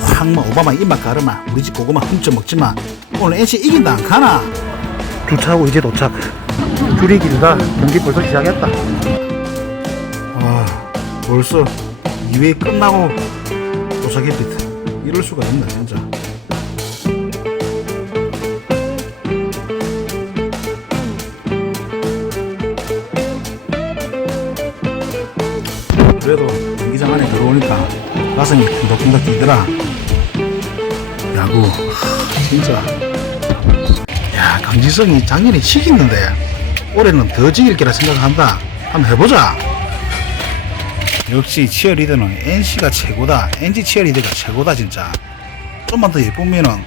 항마 오바마 입맛 가르마. 우리 집 고구마 훔쳐 먹지마. 오늘 NC 이긴다. 안 가나? 주차하고 이제 도착. 줄이 길다. 경기 벌써 시작했다. 와 벌써 2회 끝나고 도착했겠다 이럴 수가 있나 진짜 안에 들어오니까 가슴이 쿵덕쿵덕 뛰더라. 야구. 하, 진짜. 야 강지성이 작년에 시기는데 올해는 더 지길 거라 생각한다. 한번 해보자. 역시 치어리더는 NC가 최고다. NG 치어리더가 최고다 진짜. 좀만 더 예쁘면은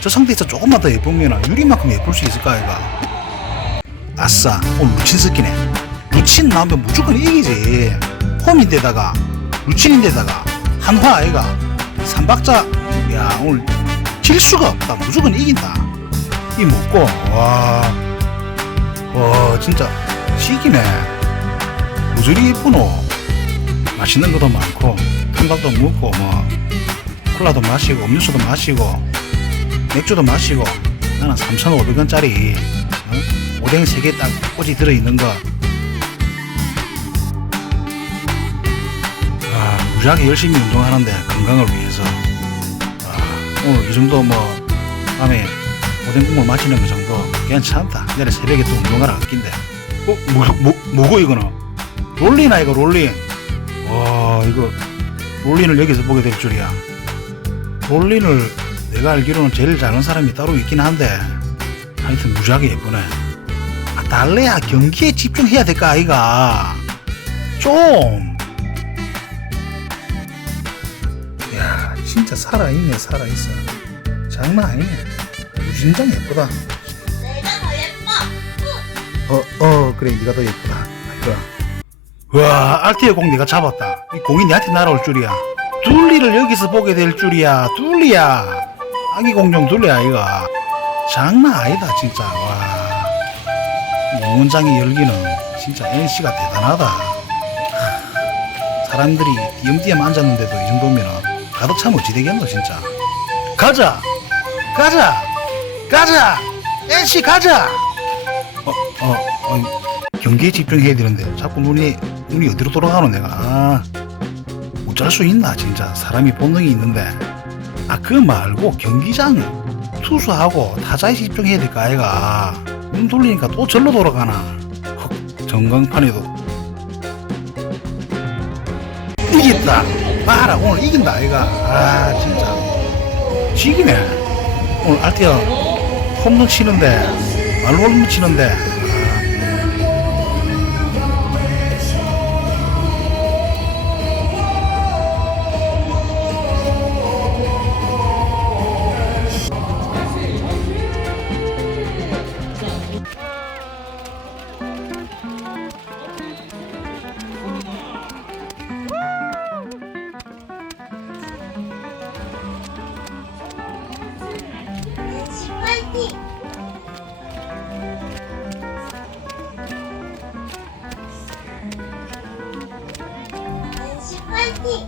저 상태에서 조금만 더 예쁘면은 유리만큼 예쁠 수 있을까 아이가? 아싸 오늘 루친 스키네. 루친 나오면 무조건 이기지. 홈인데다가 루친인 데다가 한화 아이가 삼박자 야 오늘 질 수가 없다. 무조건 이긴다. 이 먹고 와, 와 진짜 시기네. 무저리 예쁘노. 맛있는 것도 많고 통닭도 먹고 뭐 콜라도 마시고 음료수도 마시고 맥주도 마시고 나는 3,500원짜리 어? 오뎅 3개 딱 꼬지 들어있는 거 무지하게 열심히 운동하는데 건강을 위해서. 아, 오늘 이 정도 뭐 밤에 오뎅 국물 마시는 거 정도 괜찮다. 내일 새벽에 또 운동하러 갈긴데. 어? 뭐, 뭐, 뭐고 이거는? 롤리나 이거 롤린 와 이거 롤린을 여기서 보게 될 줄이야. 롤린을 내가 알기로는 제일 잘하는 사람이 따로 있긴 한데 하여튼 무지하게 예쁘네. 아, 달래야 경기에 집중해야 될까 아이가? 좀 야, 진짜 살아있네, 살아있어. 장난 아니네. 무진장 예쁘다. 내가 더 예뻐. 어, 어, 그래, 네가 더 예쁘다. 그래. 와, 알티의 공 네가 잡았다. 이 공이 내한테 날아올 줄이야. 둘리를 여기서 보게 될 줄이야. 둘리야. 아기 공룡 둘리야, 이거. 장난 아니다, 진짜. 와. 문장의 열기는 진짜 NC가 대단하다. 하, 사람들이 띄엄띄엄 앉았는데도 이 정도면 가득 차면 어찌 되겠노, 진짜. 가자! 가자! 가자! NC 가자! 어, 어, 어, 경기에 집중해야 되는데 자꾸 눈이 눈이 어디로 돌아가노 내가 아, 어쩔 수 있나 진짜 사람이 본능이 있는데 아 그거 말고 경기장 투수하고 타자에 집중해야 될까 아이가 눈 돌리니까 또 절로 돌아가나 헉, 전광판에도 이겼다 봐라 오늘 이긴다 아이가 아 진짜. 지기네. 오늘 알티어 홈런 치는데 말로 홈런 치는데 最近！